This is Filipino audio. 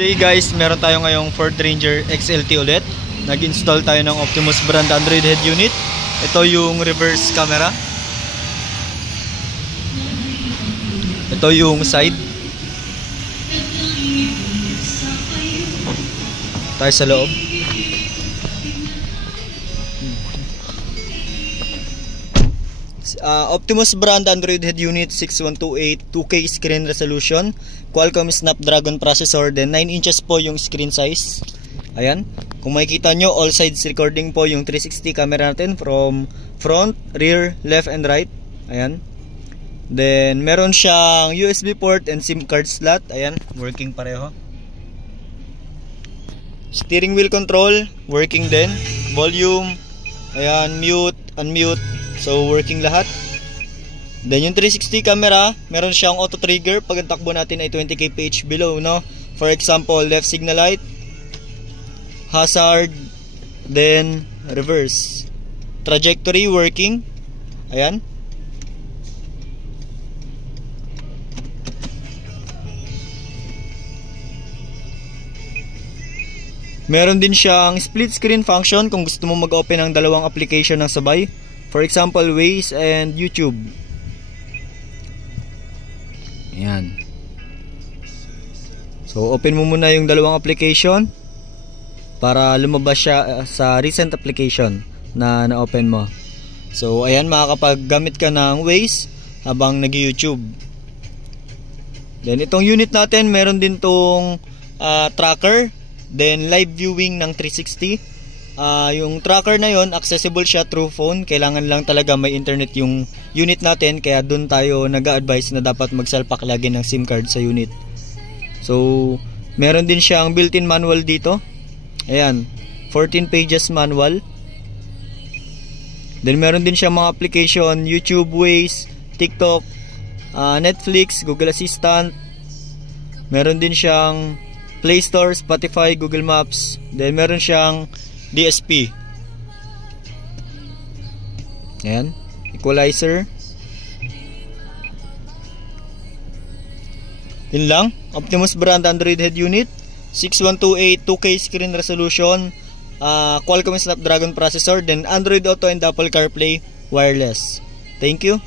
Today guys, meron tayo ngayong Ford Ranger XLT ulit. Nag-install tayo ng Optimus brand Android head unit. Ito yung reverse camera. Ito yung side. Tayo sa loob. Optimus brand Android head unit 6128 2K screen resolution, Qualcomm Snapdragon processor, then 9 inches po yung screen size. Ayan, kung makikita nyo, all sides recording po yung 360 camera natin from front, rear, left and right. Ayan, then meron siyang USB port and SIM card slot. Ayan, working pareho. Steering wheel control working din. Volume, ayan, mute, unmute, so working lahat. Then yung 360 camera, meron siyang auto trigger pag ang takbo natin ay 20 kph below, no? For example, left signal light, hazard, then reverse. Trajectory working. Ayan. Meron din siyang split screen function kung gusto mo mag-open ng dalawang application ng sabay. For example, Waze and YouTube. Ayan. So, open mo muna yung dalawang application para lumabas siya sa recent application na na-open mo. So, ayan, makakapaggamit ka ng Waze habang nag-YouTube. Then, itong unit natin, meron din tong tracker, then live viewing ng 360. Yung tracker na yon, accessible siya through phone. Kailangan lang talaga may internet yung unit natin, kaya dun tayo nag-a-advise na dapat mag-salpak lagi ng SIM card sa unit. So, meron din siyang built-in manual dito. Ayan, 14 pages manual. Then meron din siyang mga application, YouTube, Waze, TikTok, Netflix, Google Assistant. Meron din siyang Play Store, Spotify, Google Maps. Then meron siyang DSP. Ayan, equalizer. Yun lang, Optimus brand Android head unit 6128 2K screen resolution, Qualcomm Snapdragon processor, then Android Auto and Apple CarPlay wireless. Thank you.